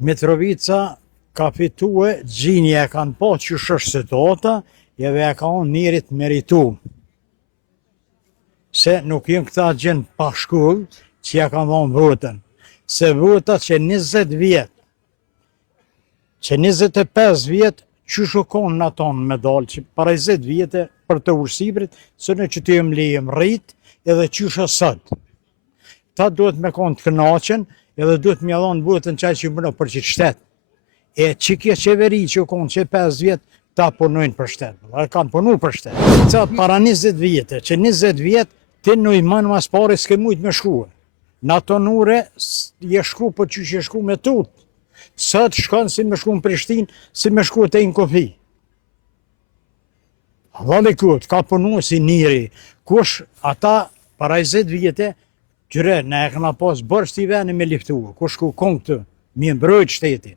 Mitrovica ka fitue, Gjinja e kanë po që shështetota, edhe e ka unë njërit meritu. Se nuk jënë këta gjenë pa shkull, që ja kanë dhonë votën. Se votat që 20 vjetë, që 25 vjetë, që shukon në tonë me dalë, që para 20 vjetë për të ursibrit, së në që të jëmë lejëm rritë, edhe që shësët. Ta duhet me konë të kënaqen, edhe duhet me dhonë votën qaj që mëno për që shtetë. E që kje qeveri që konë që 5 vjetë, ta punojnë për shtetë, dhe kanë punu për shtetë. Ca para 20 vjetë, që 20 vjetë, ti në i mënë mas pare s'ke mujtë me shkuë. Në ato nure, je shku për që je shku me tutë. Sëtë shkanë si me shku në Prishtinë, si me shku të i në Kofi. Dhali këtë, ka punu si njëri. Kush ata para 20 vjetë, gjyre, ne e këna pas bërë shti veni me liftua. Kush ku konë këtë, mi mbrojt shtetin.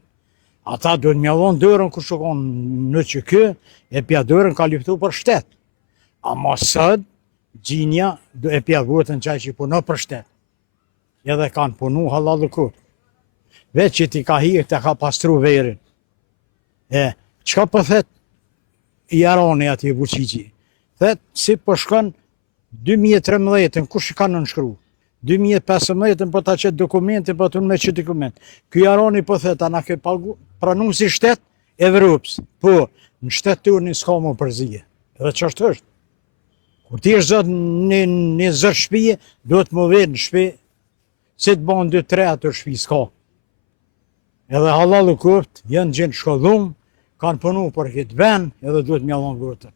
Ata duhet me dhonë dërën kush ku konë në që kë, e pja dërën ka liftu për shtet. Ama sëtë, Gjinja e pja votën qaj që puno për shtet. Edhe kanë punu halal këtë. Veç që ti ka hirë të ka pastru verin. Qka pëthet i arani ati Vučići? Thet, si përshkën 2013, kush ka në nëshkru? 2015 për ta qëtë dokumenti, për të në me qëtë dokument. Ky arani pëthet, a na ke pranu si shtet, Evropës. Po, në shtet të urë një s'ka më përzije. Edhe që është? Kur ti është zëtë një zërë shpije, do të më vedë në shpi, si të banë 2-3 atër shpi s'ka. Edhe halalu këft, jenë gjenë shkollumë, kanë punu për këtë ven, edhe duhet mjallon vërtën.